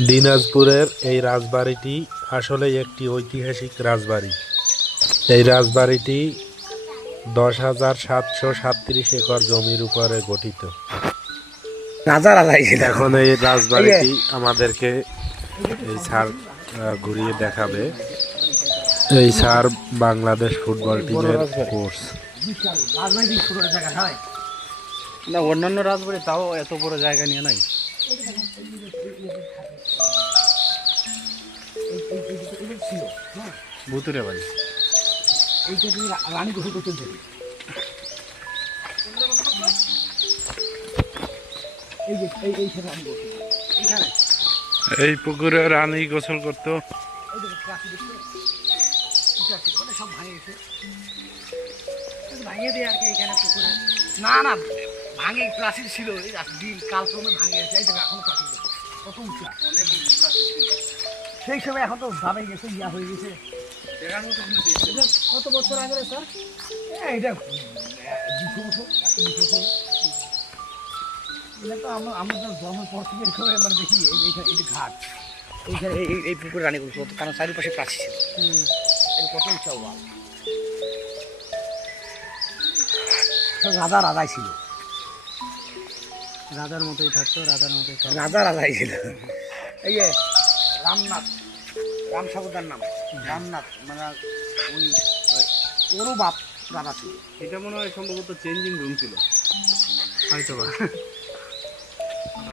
দিনাজপুরের এই রাজবাড়িটি আসলে একটি ঐতিহাসিক রাজবাড়ি। এই রাজবাড়িটি 10,737 একর জমির উপরে গঠিত। রাজা রাজাই ছিল। এখন এই এই যে রাজবাড়িটি আমাদেরকে এই স্যার ঘুরিয়ে দেখাবে। এই স্যার বাংলাদেশ ফুটবল বড় টিমের রাজবাড়ি। কোচ। রাজনৈতিক ছোট জায়গা হয় না, অন্যান্য রাজবাড়ি তাও এত বড় জায়গা নিয়ে নাই। ভুতুরে বাড়ি এইটা তুমি রানী গোসল করতে দেবে। এই যে এই রানী গোসল এখানে এই পুকুরে রানী গোসল করতো। এই যে প্রাচীর দেখছো, মানে সব ভাঙে গেছে, ভাঙিয়ে দিয়ে আর কি এখানে পুকুরে। না না ভাঙে, প্রাচীর ছিল দিন কালক্রমে ভাঙে গেছে। এই দেখো এখনো প্রাচীর দেখো কত উঁচা, অনেক উঁচু প্রাচীর ছিল সেই সময়। এখন তো ভাবে গেছে, ইয়া হয়ে গেছে। কত বছর আগে স্যার? এটা 200 বছর, 120 বছর। এটা তো আমরা তো জন্মের পর থেকে এরকম মানে দেখি এই ঘাট এইখানে এই পুকুরে রানী করছে, কারণ চারিপাশে প্রাচীর ছিল। এই কত উঁচা ওয়াল। রাজা রাজাই ছিল, রাজার মতোই থাকতো, রাজার মতোই রাজা রাজাই ছিল। এই যে রামনাথ, রাম সাগরদার নাম রামনাথ, মানে ওই ওরও বাপ রাজা ছিল। এটা মনে হয় সম্ভবত চেঞ্জিং রুম ছিল হয়তো বা।